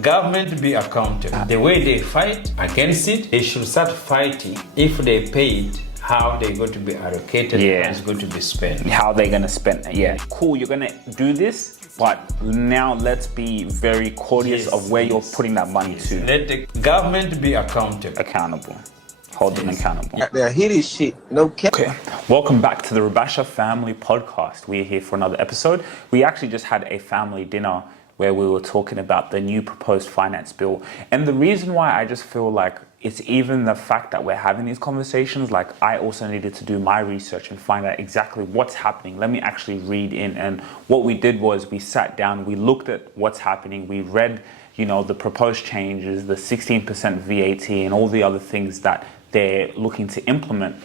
government be accountable. The way they fight against it, they should start fighting. If they pay it, how they're going to be allocated, how it's going to be spent. How they're going to spend it, yeah. Cool, you're going to do this, but now let's be very cautious of where you're putting that money to. Let the government be accountable. Hold them accountable. Now hear this shit, no cap. Okay, welcome back to the Rubasha Family Podcast. We're here for another episode. We actually just had a family dinner where we were talking about the new proposed finance bill. And the reason why I just feel like it's even the fact that we're having these conversations, like I also needed to do my research and find out exactly what's happening. Let me actually read in. And what we did was we sat down, we looked at what's happening, we read, the proposed changes, the 16% VAT and all the other things that they're looking to implement.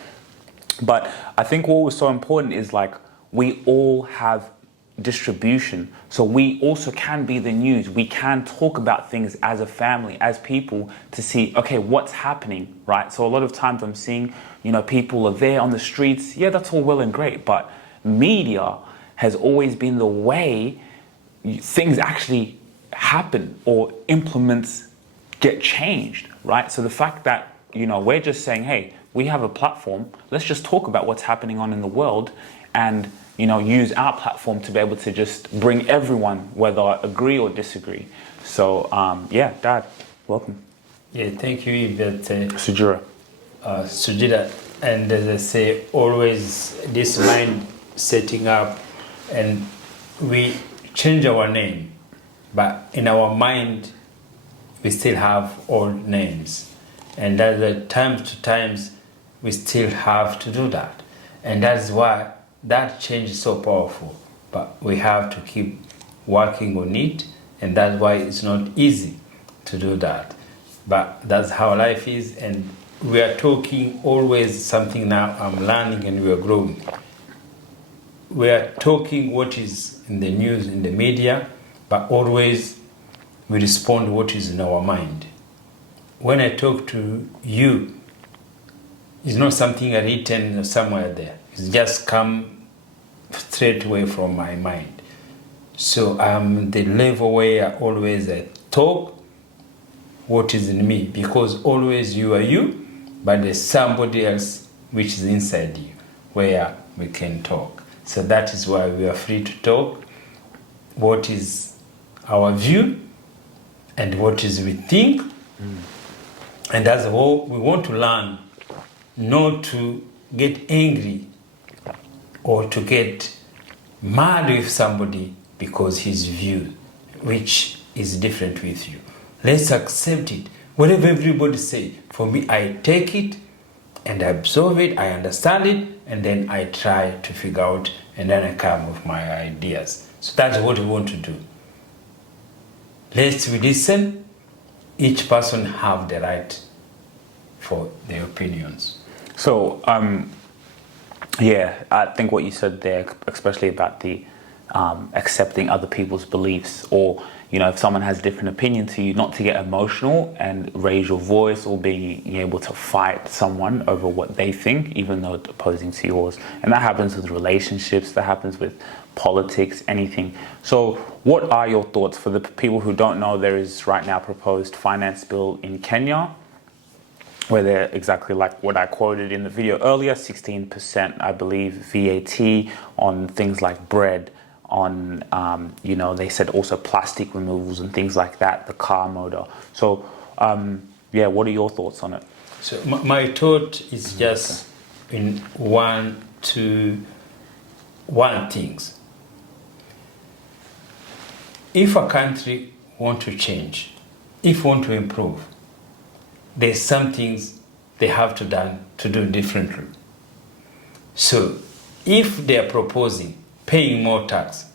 But I think what was so important is like we all have distribution, so we also can be the news. We can talk about things as a family, as people, to see, okay, what's happening, right? So a lot of times I'm seeing, people are there on the streets. Yeah, that's all well and great, but media has always been the way things actually happen or implements get changed, right? So the fact that, we're just saying, hey, we have a platform, let's just talk about what's happening on in the world and use our platform to be able to just bring everyone, whether agree or disagree. So, Dad, welcome. Yeah, thank you, Yvette. Sugira. Sugira, and as I say, always this mind setting up, and we change our name, but in our mind, we still have old names. And that times to times, we still have to do that. And that's why that change is so powerful, but we have to keep working on it, and that's why it's not easy to do that. But that's how life is, and we are talking always something now I'm learning and we are growing. We are talking what is in the news, in the media, but always we respond what is in our mind. When I talk to you, it's not something I written somewhere there. It's just come straight away from my mind. So I'm the level where always I talk what is in me, because always you are you, but there's somebody else which is inside you where we can talk. So that is why we are free to talk what is our view and what is we think. And that's all we want to learn, not to get angry or to get mad with somebody because his view, which is different with you. Let's accept it. Whatever everybody say, for me, I take it and I absorb it, I understand it, and then I try to figure out, and then I come with my ideas. So that's what we want to do. Let's listen. Each person have the right for their opinions. So, I think what you said there, especially about the accepting other people's beliefs, or if someone has a different opinion to you, not to get emotional and raise your voice or being able to fight someone over what they think, even though it's opposing to yours. And that happens with relationships, that happens with politics, anything. So what are your thoughts for the people who don't know? There is right now proposed finance bill in Kenya, where they're exactly like what I quoted in the video earlier, 16%, I believe, VAT on things like bread, on, they said also plastic removals and things like that, the car motor. So, what are your thoughts on it? So my thought is just in one things. If a country want to change, if want to improve, there's some things they have to do differently. So if they are proposing paying more tax,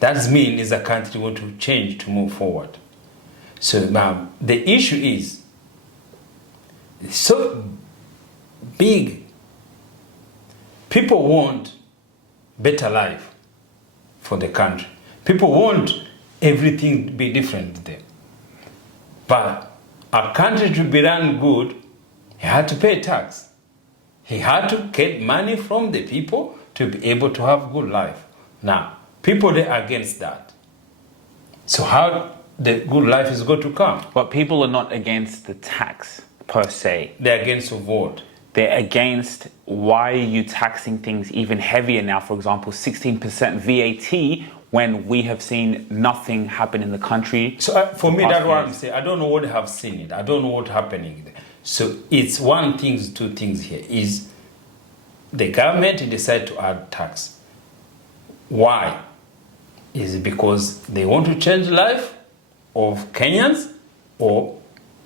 that means is a country want to change, to move forward. So now the issue is so big. People want better life for the country. People want everything to be different there. But a country to be run good, he had to pay tax. He had to get money from the people to be able to have good life. Now, people, they're against that. So how the good life is going to come. But people are not against the tax per se. They're against what? They're against why are you taxing things even heavier now? For example, 16% VAT when we have seen nothing happen in the country. So for me, that's what I'm saying. I don't know what I have seen it. I don't know what's happening there. So it's two things here. Is the government decide to add tax. Why? Is it because they want to change life of Kenyans, or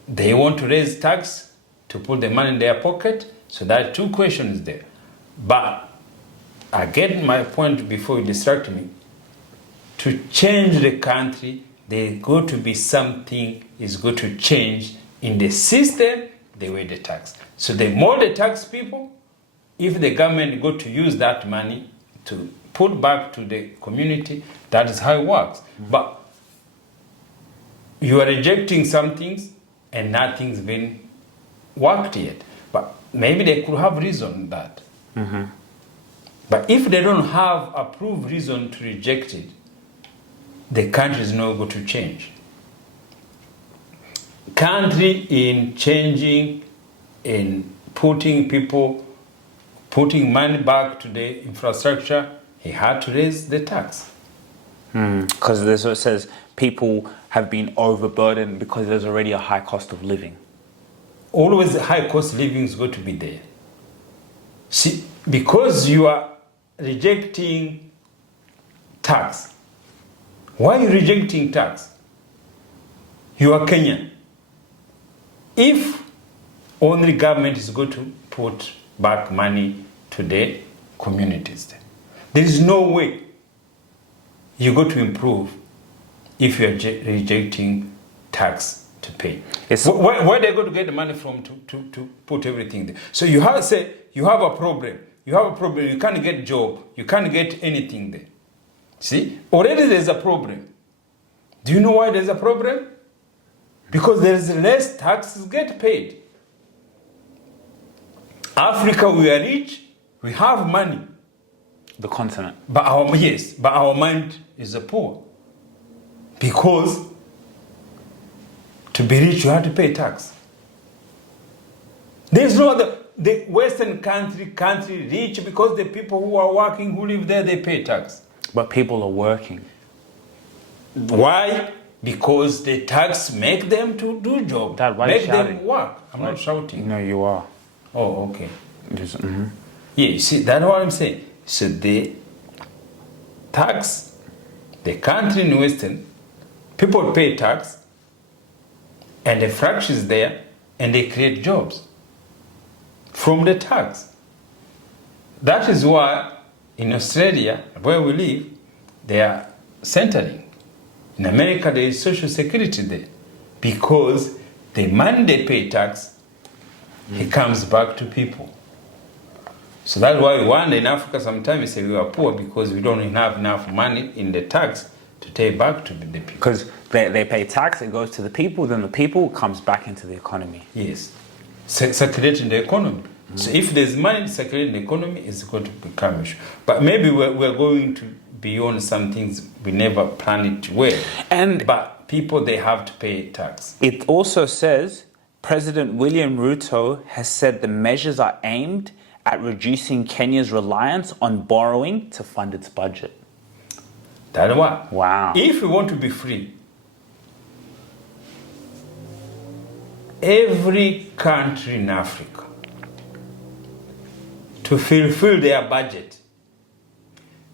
they want to raise tax to put the money in their pocket? So there are two questions there. But I get my point before you distract me. To change the country, there's got to be something is going to change in the system, the way they tax. So the more they tax people, if the government got to use that money to put back to the community, that is how it works. But you are rejecting some things and nothing's been worked yet. But maybe they could have reason that. But if they don't have a proof reason to reject it, the country is not going to change. Country in changing, in putting money back to the infrastructure, he had to raise the tax. Because this what says people have been overburdened because there's already a high cost of living. Always high cost of living is going to be there. See, because you are rejecting tax. Why are you rejecting tax? You are Kenyan. If only government is going to put back money to the communities, there is no way you're going to improve if you're rejecting tax to pay. Where are they going to get the money from to put everything there? So you have a problem. You can't get job. You can't get anything there. See, already there's a problem. Do you know why there's a problem? Because there's less taxes get paid. Africa, we are rich, we have money. The continent. But our mind is poor. Because to be rich, you have to pay tax. There's no other. The Western country rich because the people who are working, who live there, they pay tax. But people are working. Why? Because the tax make them to do job. Dad, why make are you shouting? them work. I'm not shouting. No, you are. Oh, okay. Just, Yeah, you see, that's what I'm saying. So the tax, the country in Western, people pay tax, and the fraction is there, and they create jobs from the tax. That is why in Australia, where we live, they are centering. In America, there is social security there because the money they pay tax, it comes back to people. So that's why we wonder in Africa sometimes we say we are poor because we don't have enough money in the tax to take back to the people. Because they pay tax, it goes to the people, then the people comes back into the economy. Yes. Circulating the economy. So if there's money circulating the economy, it's going to become an issue. But maybe we're going to beyond some things we never planned it well. But people, they have to pay tax. It also says President William Ruto has said the measures are aimed at reducing Kenya's reliance on borrowing to fund its budget. That's what. Wow. If we want to be free, every country in Africa, to fulfill their budget,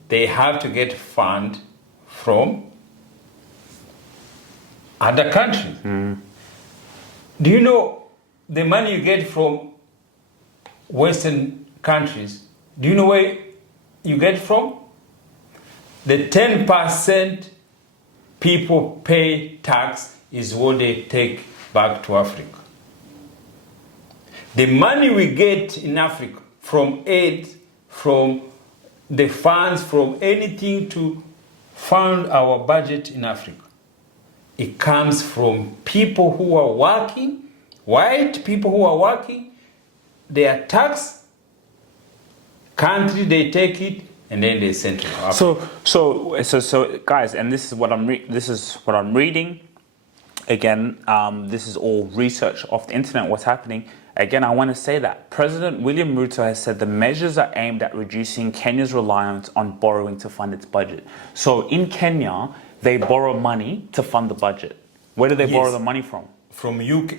they have to get fund from other countries. Do you know the money you get from Western countries? Do you know where you get from? The 10% people pay tax is what they take back to Africa. The money we get in Africa from aid, from the funds, from anything to fund our budget in Africa, it comes from people who are working, white people who are working. They are taxed, country, they take it, and then they send to Africa. So guys, and this is what I'm reading. again, this is all research off the internet, what's happening. Again, I want to say that President William Ruto has said the measures are aimed at reducing Kenya's reliance on borrowing to fund its budget. So in Kenya, they borrow money to fund the budget. Where do they borrow the money from? From UK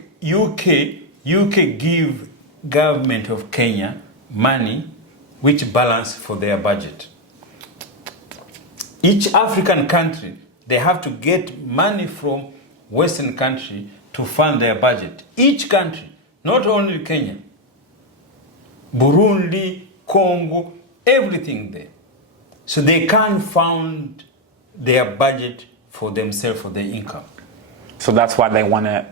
give government of Kenya money which balance for their budget. Each African country, they have to get money from Western country to fund their budget. Each country. Not only Kenya, Burundi, Congo, everything there. So they can't fund their budget for themselves, for their income. So that's why they want to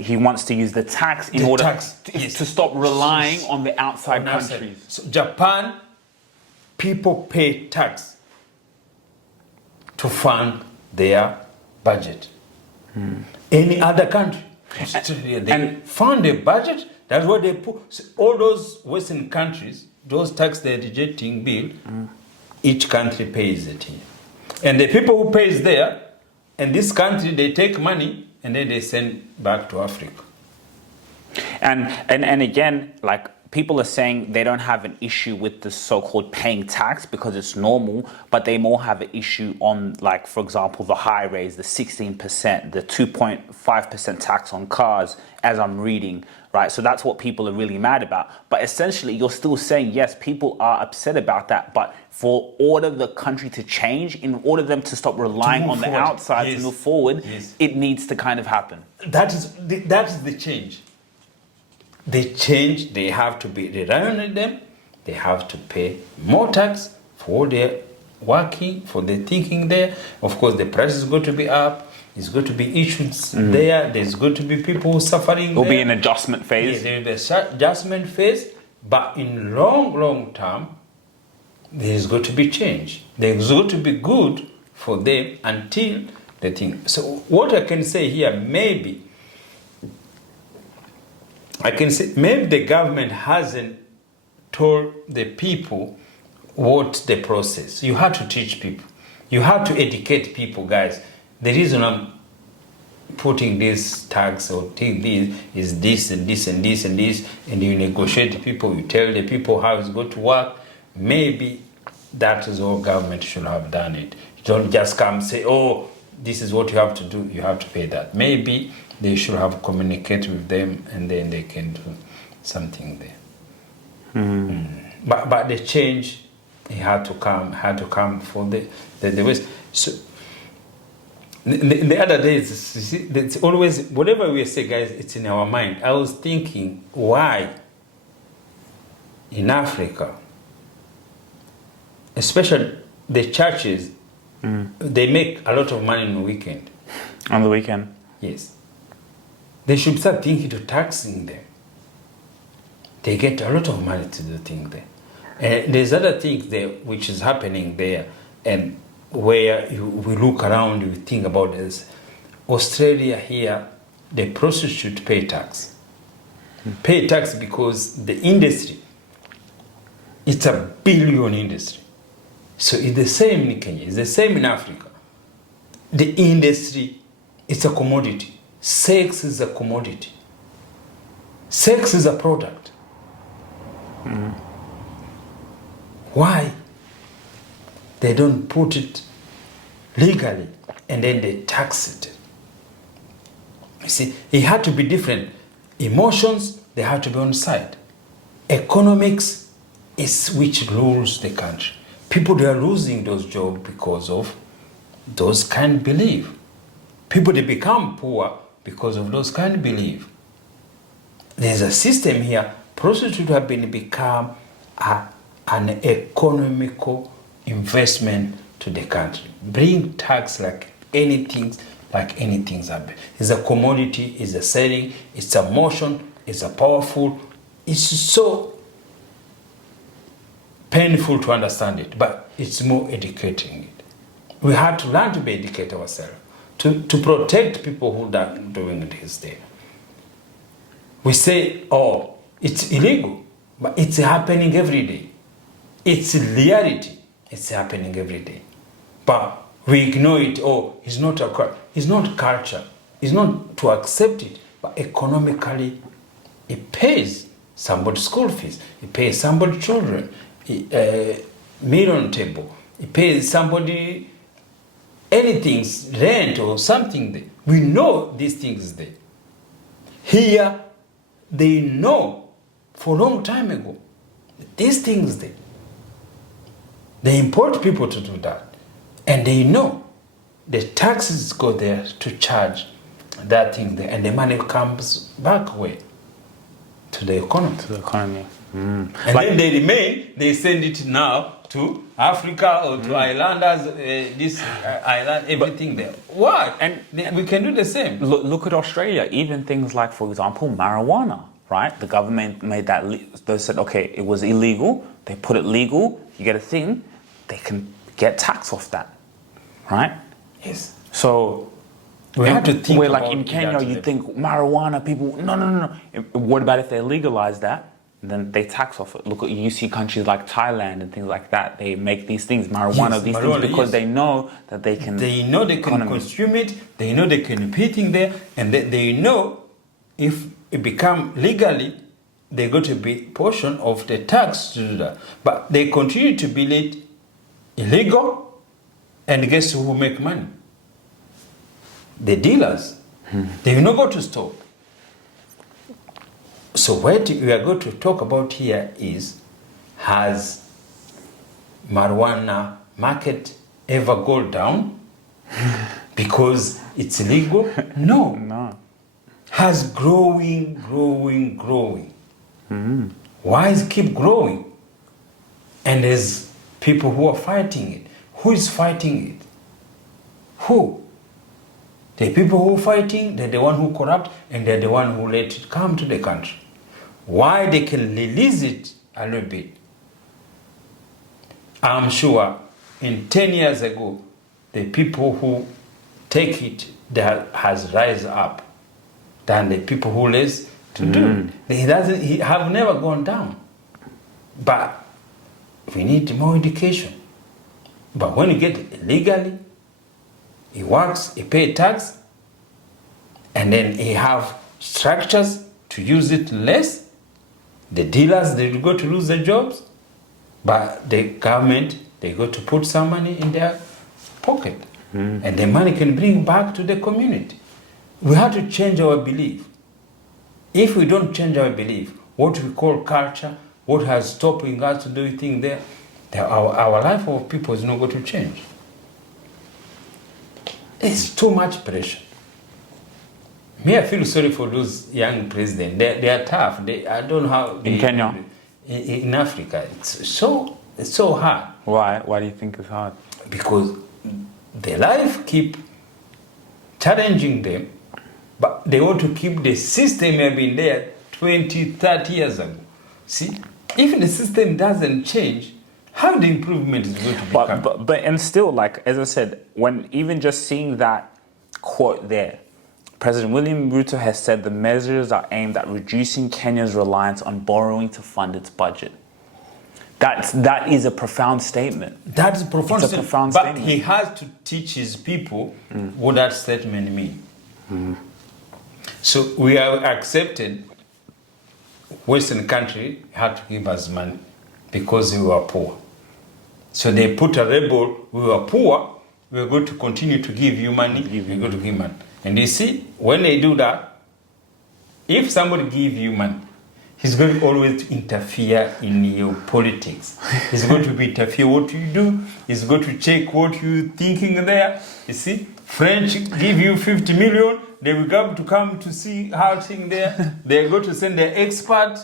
he wants to use the tax in order to stop relying on the outside countries. So Japan, people pay tax to fund their budget. Any other country, they fund a budget. That's what they put. So all those Western countries, those tax they're rejecting bill, each country pays it here. And the people who pays there, and this country, they take money and then they send back to Africa. And again, like, people are saying they don't have an issue with the so-called paying tax because it's normal, but they more have an issue on, like, for example, the high raise, the 16%, the 2.5% tax on cars, as I'm reading, right? So that's what people are really mad about. But essentially, you're still saying, yes, people are upset about that, but for order the country to change, in order them to stop relying on the outside to move forward, it needs to kind of happen. That is the change. They change, they have to be relying on them, they have to pay more tax for their working, for their thinking there. Of course, the price is going to be up, it's going to be issues there, there's going to be people suffering. Will be an adjustment phase. There will be an adjustment phase, but in long term, there's going to be change. There's going to be good for them until the thing. So what I can say here, maybe the government hasn't told the people what the process. You have to teach people. You have to educate people, guys. The reason I'm putting this tax or take this is this and this and this and this, and you negotiate with people, you tell the people how it's going to work. Maybe that is all government should have done it. You don't just come and say, oh, this is what you have to do, you have to pay that. Maybe they should have communicated with them and then they can do something there. But the change, it had to come for the West. So the other day, it's always, whatever we say, guys, it's in our mind. I was thinking, why in Africa, especially the churches, they make a lot of money on the weekend. On the weekend? Yes. They should start thinking to taxing them. They get a lot of money to do things there. And there's other things there which is happening there, and where we look around, we think about this. Australia here, the prostitute pay tax. Pay tax because the industry, it's a billion industry. So it's the same in Kenya, it's the same in Africa. The industry, it's a commodity. Sex is a commodity. Sex is a product. Why they don't put it legally and then they tax it? You see, it had to be different. Emotions, they have to be on side. Economics is which rules the country. People, they are losing those jobs because of those kind of belief. People, they become poor because of those kind of belief. There's a system here. Prostitutes have become an economical investment to the country. Bring tax like anything's happening. It's a commodity, it's a selling, it's a motion, it's a powerful. It's so painful to understand it, but it's more educating it. We have to learn to be educate ourselves, to protect people who are doing this there. We say, oh, it's illegal, but it's happening every day. It's reality. It's happening every day. But we ignore it. Oh, it's not a culture. It's not culture. is not to accept it, but economically it pays somebody's school fees, it pays somebody's children, meal on table, it pays somebody anything's rent or something there. We know these things there. Here, they know for a long time ago these things there. They import people to do that. And they know the taxes go there to charge that thing there, and the money comes back away to the economy. To the economy. And then they remain, they send it now to Africa or to islanders, island, everything there. What? And we can do the same. Look at Australia. Even things like, for example, marijuana, right? The government made that, they said, okay, it was illegal. They put it legal. You get a thing. They can get tax off that, right? Yes. So we have to think where about like in Kenya, you think marijuana, people, no. What about if they legalize that? Then they tax off it. Look, you see countries like Thailand and things like that. They make these things, marijuana, things because they know that they can. They know they can consume it. They know they can put it there, and they know if it become legally, they got to be portion of the tax to do that. But they continue to build it illegal, and guess who make money? The dealers. They will not go to stop. So what we are going to talk about here is, has marijuana market ever go down because it's illegal? No. No. Has growing. Why is it keep growing? And there's people who are fighting it. Who is fighting it? Who? The people who are fighting, they're the one who corrupt, and they're the one who let it come to the country. Why they can release it a little bit? I'm sure in 10 years ago, the people who take it that has rise up than the people who less to do it. He have never gone down. But we need more education. But when you get it legally, he works, he pay tax, and then he have structures to use it less. The dealers, they go to lose their jobs, but the government, they go to put some money in their pocket, and the money can bring back to the community. We have to change our belief. If we don't change our belief, what we call culture, what has stopping us to do things there, our life of people is not going to change. It's too much pressure. Me, I feel sorry for those young presidents. They are tough. I don't know how. In Kenya? In Africa, it's so hard. Why? Why do you think it's hard? Because their life keep challenging them, but they want to keep the system have been there 20, 30 years ago. See, if the system doesn't change, how the improvement is going to become? But and still, like as I said, when even just seeing that quote there, President William Ruto has said the measures are aimed at reducing Kenya's reliance on borrowing to fund its budget. That is a profound statement. That's a profound statement. But he has to teach his people what that statement means. So we have accepted Western country had to give us money because we were poor. So they put a label, we were poor, we are going to continue to give you money, we're going to give money. And you see, when they do that, if somebody give you money, he's going to always interfere in your politics. He's going to interfere what you do. He's going to check what you're thinking there. You see, French give you 50 million, they will come to see how thing there. They're going to send their expert,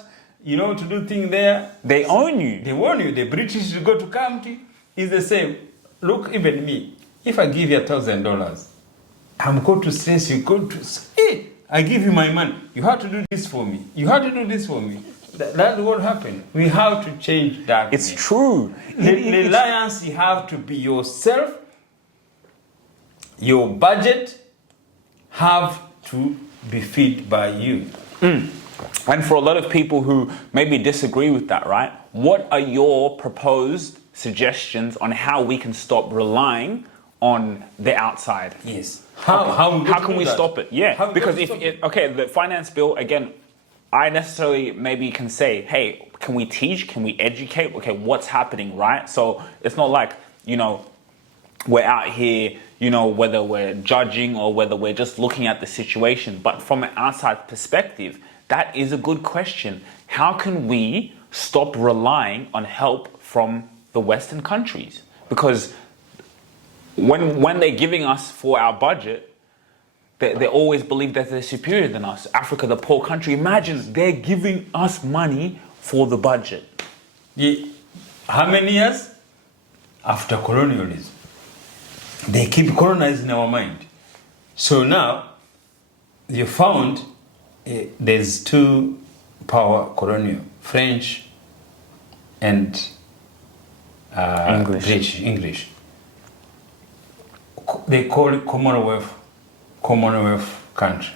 to do thing there. They own you. They own you. The British go to come to, it's the same. Look, even me, if I give you $1,000, I'm going to stress you, going to say, hey, I give you my money. You have to do this for me. You have to do this for me. That's what happened. We have to change that. It's true. Reliance, you have to be yourself. Your budget have to be fed by you. And for a lot of people who maybe disagree with that, right? What are your proposed suggestions on how we can stop relying on the outside. Yes. How can we that? stop it? Yeah, How because we if stop it? okay, the finance bill again, I necessarily maybe can say, hey, can we teach? Can we educate? Okay, what's happening, right? So it's not like, we're out here, whether we're judging or whether we're just looking at the situation. But from an outside perspective, that is a good question. How can we stop relying on help from the Western countries? Because when they're giving us for our budget, they always believe that they're superior than us. Africa, the poor country, imagine they're giving us money for the budget. How many years? After colonialism. They keep colonizing our mind. So now, you found there's two power colonial, French and English. English. They call it Commonwealth country.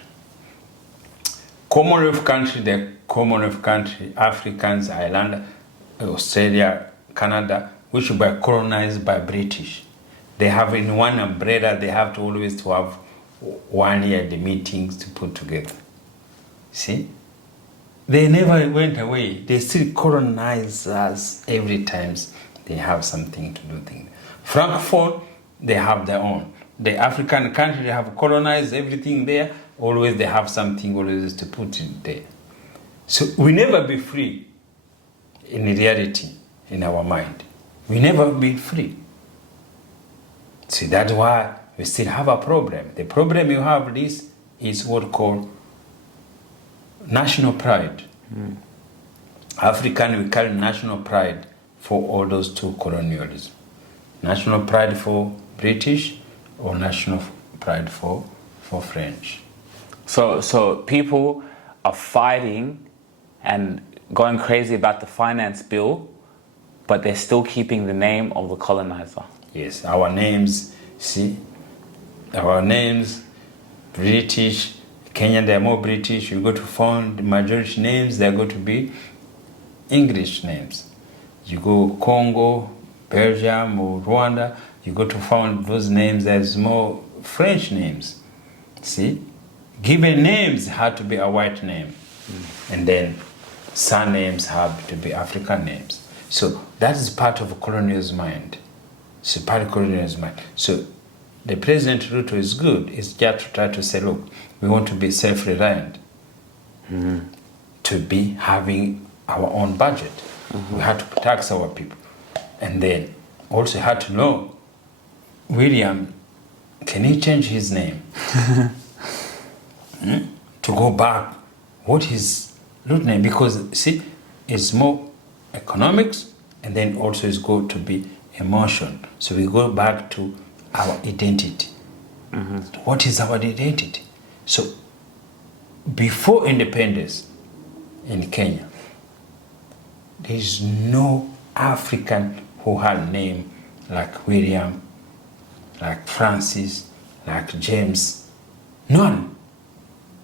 Commonwealth country, Africans, Ireland, Australia, Canada, which were colonized by British. They have in one umbrella, they have to always to have 1 year the meetings to put together. See? They never went away. They still colonize us every time they have something to do things. Francophone, they have their own. The African country, they have colonized everything there. Always they have something always to put in there. So we never be free in reality, in our mind. We never be free. See, that's why we still have a problem. The problem you have this is what called national pride. African, we call national pride for all those two colonialism. National pride for British or national pride for French. So people are fighting and going crazy about the finance bill, but they're still keeping the name of the colonizer. Yes, our names, see, our names, British, Kenya, they're more British. You go to find the majority names, they're going to be English names. You go Congo, Belgium, or Rwanda, you go to find those names, there's more French names. See? Given names had to be a white name. And then surnames have to be African names. So that is part of colonial's mind. So part of colonial's mind. So the President Ruto is good. It's just to try to say, look, we want to be self-reliant. To be having our own budget. We had to tax our people. And then also had to know, William, can he change his name? To go back, what is root name? Because see, it's more economics, and then also it's going to be emotion. So we go back to our identity. What is our identity? So before independence in Kenya, there is no African who had a name like William, like Francis, like James. None.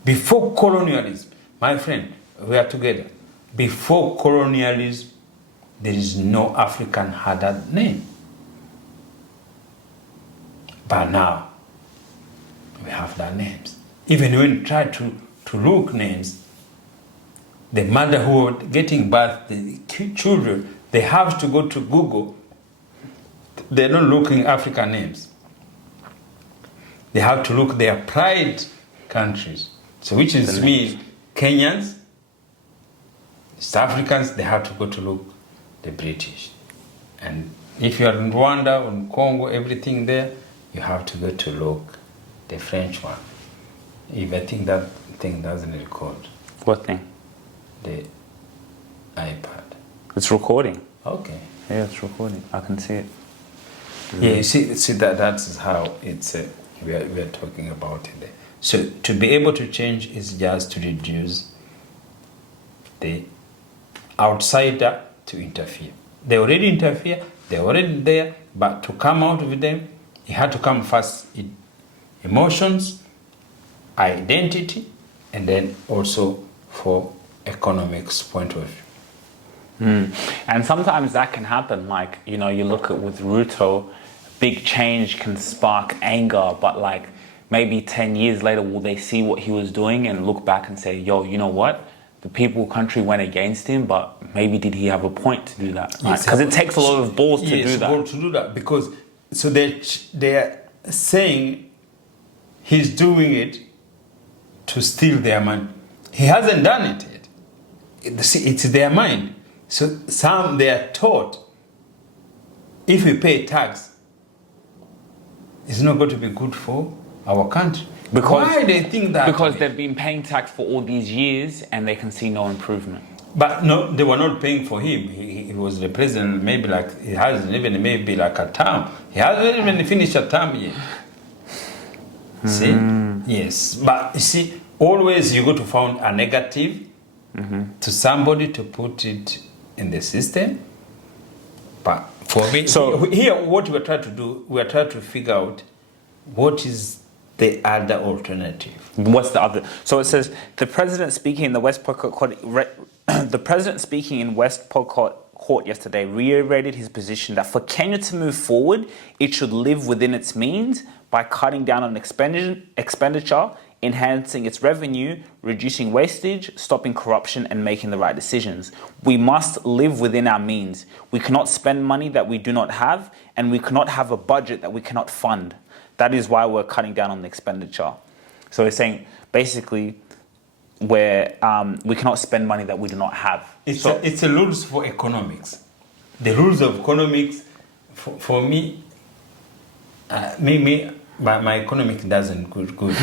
Before colonialism, my friend, we are together. Before colonialism, there is no African had that name. But now, we have that names. Even when you try to look names, the mother who are getting birth, the children, they have to go to Google. They're not looking African names. They have to look their pride countries. So which is me, Kenyans, East Africans, they have to go to look the British. And if you are in Rwanda or in Congo, everything there, you have to go to look the French one. If I think that thing doesn't record. What thing? The iPad. It's recording. Okay. Yeah, it's recording. I can see it. Yeah, you see that's how it's we are talking about it there. So to be able to change is just to reduce the outsider to interfere. They already interfere, they're already there, but to come out with them, you had to come first emotions, identity, and then also for economics point of view. And sometimes that can happen, like, you look at with Ruto, big change can spark anger, but like maybe 10 years later, will they see what he was doing and look back and say, yo, you know what? The people, country went against him, but maybe did he have a point to do that? Because it takes a lot of balls to do that. To do that, because so they're saying he's doing it to steal their money. He hasn't done it yet. It's their mind. So some they are taught, if we pay tax, it's not going to be good for our country. Why they think that? Because they've been paying tax for all these years and they can see no improvement. But no, they were not paying for him. He was the president, maybe like, he hasn't even maybe like a term. He hasn't even finished a term yet. See? Yes. But you see, always you go to find a negative to somebody to put it in the system. But for me, so here what we're trying to do, we're trying to figure out what is the other alternative. What's the other? So it says the president speaking in the West Pokot Court, the president speaking in West Pokot Court yesterday reiterated his position that for Kenya to move forward, it should live within its means by cutting down on expenditure, enhancing its revenue, reducing wastage, stopping corruption, and making the right decisions. We must live within our means. We cannot spend money that we do not have, and we cannot have a budget that we cannot fund. That is why we're cutting down on the expenditure. So we're saying, basically, we cannot spend money that we do not have. It's a rules for economics. The rules of economics, for me, my economic doesn't good.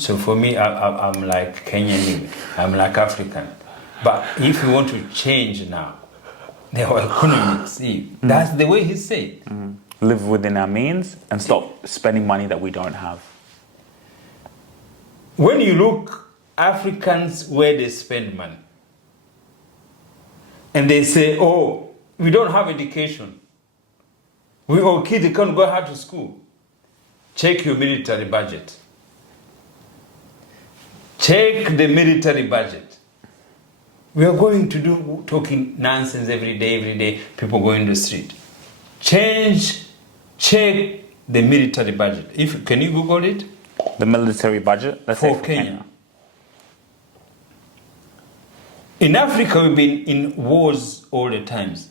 So for me, I'm like Kenyan, I'm like African. But if you want to change now, the economics, that's the way he said. Live within our means and stop spending money that we don't have. When you look Africans where they spend money, and they say, oh, we don't have education. Our kids can't go out to school. Check your military budget. Check the military budget. We are going to do talking nonsense every day, people go in the street. Check the military budget. Can you Google it? The military budget? Let's say for Kenya. In Africa, we've been in wars all the times.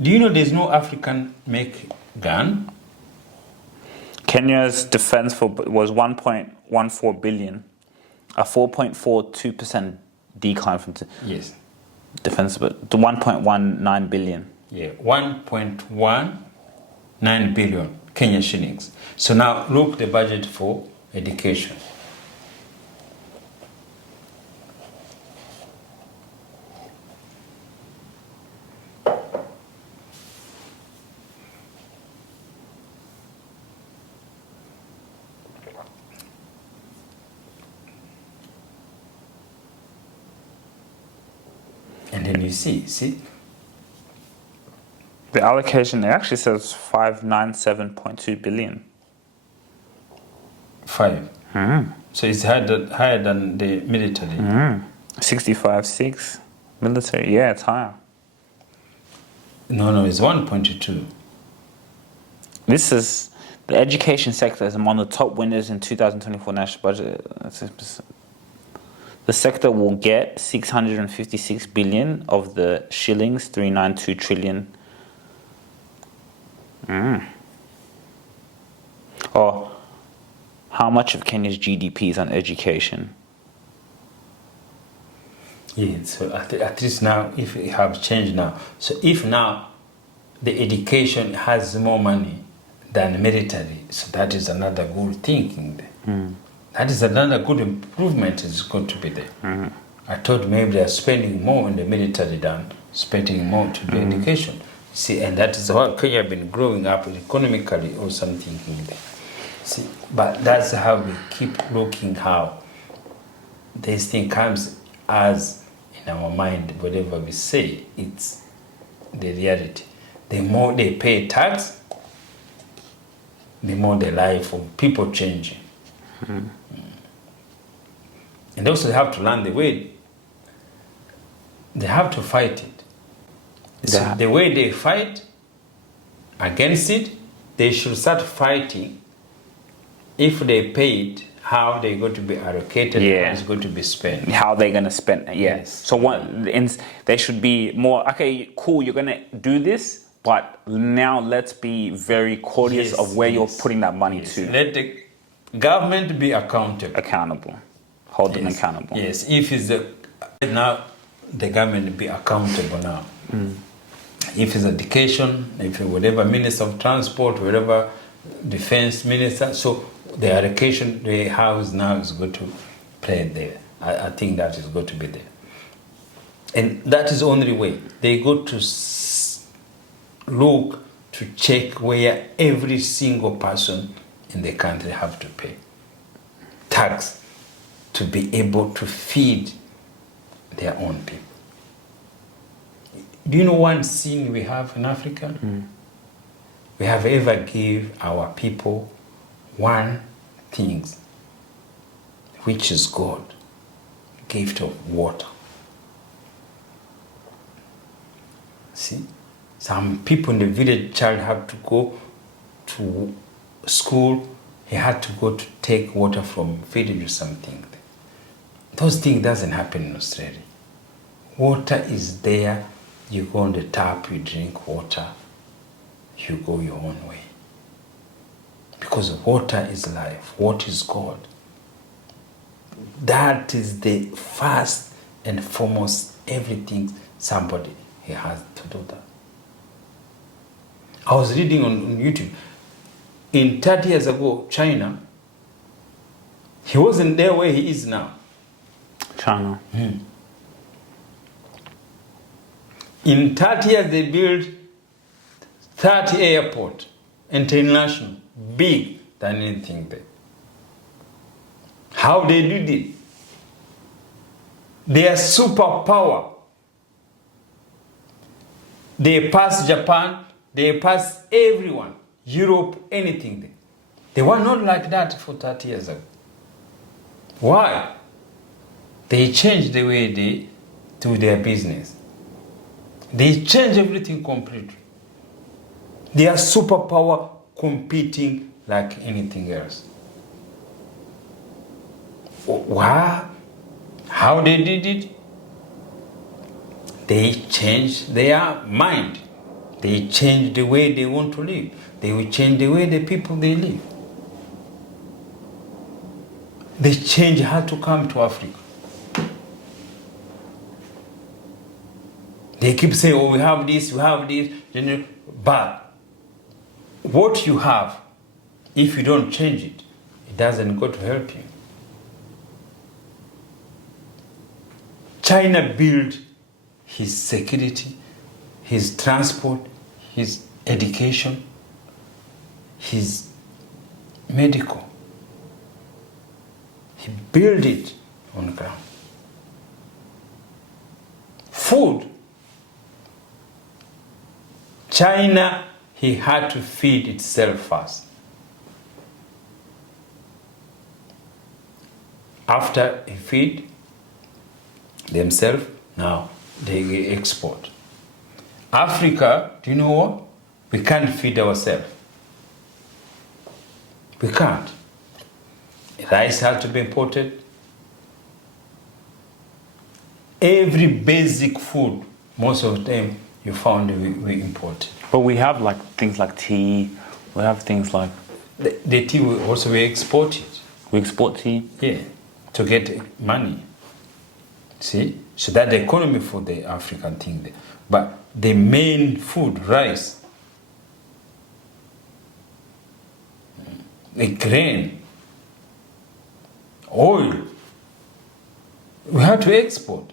Do you know there's no African make gun? Kenya's defense was 1.14 billion, a 4.42% decline from yes. Defense, but to 1.19 billion. Yeah, 1.19 billion Kenyan shillings. So now look the budget for education. And then you see? The allocation, it actually says 597.2 billion. 5. So it's higher than the military. 65.6 military. Yeah, it's higher. No, it's 1.2. This is the education sector is among the top winners in 2024 national budget. The sector will get 656 billion of the shillings, 392 trillion. Or how much of Kenya's GDP is on education? Yeah, so at least now, if we have changed now, so if now the education has more money than military, so that is another good thinking there. That is another good improvement is going to be there. I thought maybe they are spending more in the military than spending more to the education. See, and that is how Kenya has been growing up economically or something in there. See, but that's how we keep looking how this thing comes as in our mind, whatever we say, it's the reality. The more they pay tax, the more the life of people changing. And also they have to learn the way they have to fight it. So the way they fight against it, they should start fighting. If they pay it, how they're going to be allocated, how it's going to be spent. How they're going to spend it, yes. So they should be more, okay, cool, you're going to do this, but now let's be very cautious of where you're putting that money to. Let the government be accountable. Hold them accountable. Yes, if it's now the government be accountable now. If it's education, if it's whatever minister of transport, whatever defense minister, so the allocation, the house now is going to play there. I think that is going to be there. And that is the only way. They go to look to check where every single person in the country have to pay tax to be able to feed their own people. Do you know one sin we have in Africa? We have ever give our people one thing, which is God, gift of water. See, some people in the village child have to go to school. He had to go to take water from village or something. Those things doesn't happen in Australia. Water is there. You go on the tap, you drink water, you go your own way. Because water is life. Water is God. That is the first and foremost everything somebody he has to do that. I was reading on YouTube. In 30 years ago, China, he wasn't there where he is now. China. In 30 years, they built 30 airport, international, big than anything there. How they did it? They are superpower. They pass Japan, they pass everyone, Europe, anything there. They were not like that for 30 years ago. Why? They changed the way they do their business. They change everything completely. They are superpower competing like anything else. Wow. How they did it? They changed their mind. They changed the way they want to live. They will change the way the people they live. They change how to come to Africa. They keep saying, oh, we have this, but what you have, if you don't change it, it doesn't go to help you. China built his security, his transport, his education, his medical. He built it on the ground. Food. China, he had to feed itself first. After he feed themselves, now they export. Africa, do you know what? We can't feed ourselves. We can't. Rice has to be imported. Every basic food, most of them, you found we import. But we have like things like tea. We have things like the tea. We export it. We export tea. Yeah, to get money. See, so that the economy for the African thing there. But the main food, rice, the grain, oil, we have to export.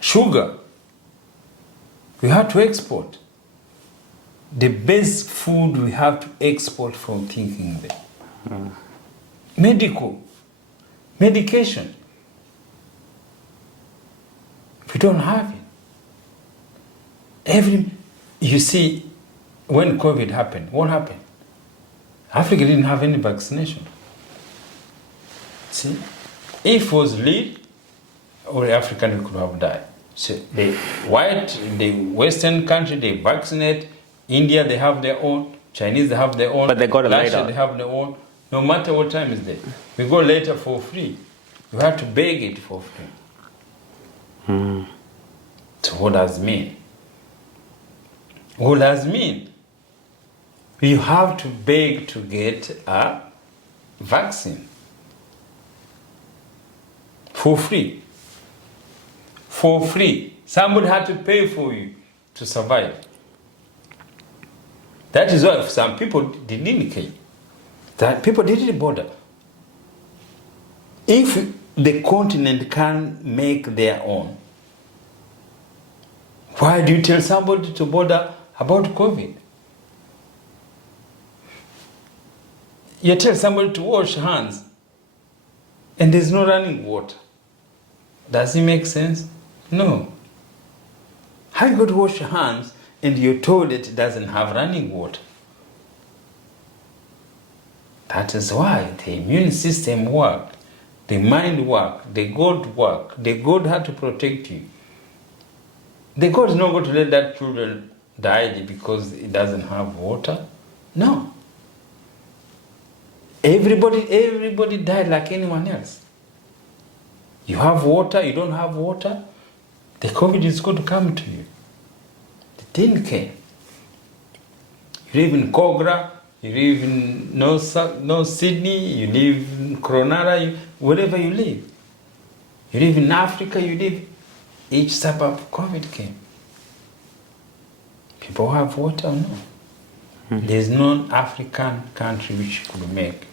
Sugar, we have to export. The best food we have to export from thinking there. Medication. We don't have it. You see, when COVID happened, what happened? Africa didn't have any vaccination. See, if it was lead, all African could have died. So the Western country, they vaccinate, India, they have their own. Chinese, they have their own. But they got it Russia, later. they have their own. No matter what time is there. We go later for free. You have to beg it for free. So what does it mean? What does it mean? You have to beg to get a vaccine. For free. For free. Somebody had to pay for you to survive. That is why some people didn't care. That people didn't bother. If the continent can make their own, why do you tell somebody to bother about COVID? You tell somebody to wash hands and there's no running water. Does it make sense? No. How you go to wash your hands and your toilet doesn't have running water? That is why the immune system worked, the mind worked, the God worked. The God had to protect you. The God is not going to let that children die because it doesn't have water. No. Everybody died like anyone else. You have water, you don't have water, the COVID is going to come to you. They didn't care. You live in Kogra, you live in North Sydney, you live in Coronara, wherever you live. You live in Africa, you live, each suburb, COVID came. People have water or no? There's no African country which could make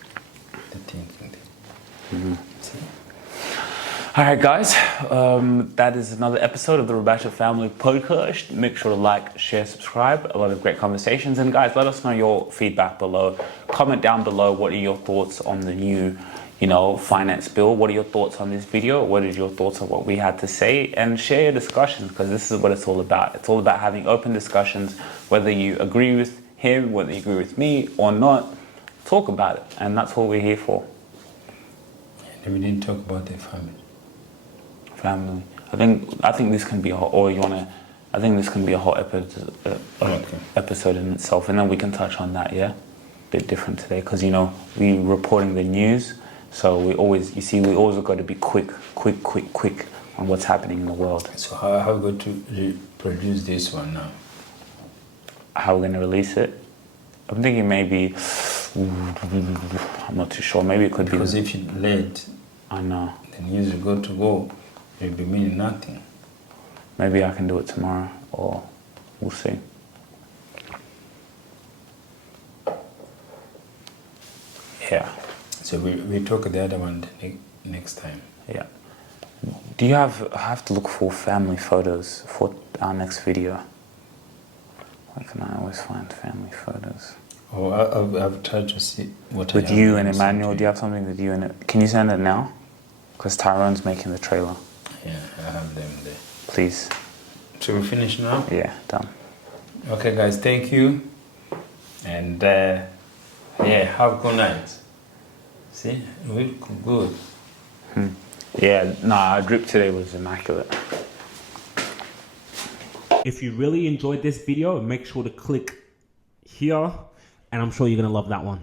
the thinking thing. All right, guys, that is another episode of the Rubasha Family Podcast. Make sure to like, share, subscribe. A lot of great conversations. And guys, let us know your feedback below. Comment down below what are your thoughts on the new, finance bill. What are your thoughts on this video? What is your thoughts on what we had to say? And share your discussions, because this is what it's all about. It's all about having open discussions, whether you agree with him, whether you agree with me or not. Talk about it, and that's what we're here for. And we didn't talk about the family. Family. I think this can be a whole, I think this can be a whole episode in itself, and then we can touch on that. Yeah, a bit different today because we reporting the news, so we always got to be quick on what's happening in the world. So how are we going to reproduce this one now? How we're going to release it? I'm thinking maybe. I'm not too sure. Maybe it could because be. Because if you late, I know the news will go. It'll be meaning nothing. Maybe I can do it tomorrow, or we'll see. Yeah. So we talk the other one next time. Yeah. Do you have to look for family photos for our next video? Where can I always find family photos? Oh, I've tried to see what with you and Emmanuel. Do you have something with you and it? Can you send it now? Because Tyrone's making the trailer. Yeah, I have them there. Please. Should we finish now? Yeah, done. Okay, guys, thank you. And have a good night. See, we look good. Yeah, our drip today was immaculate. If you really enjoyed this video, make sure to click here, and I'm sure you're gonna love that one.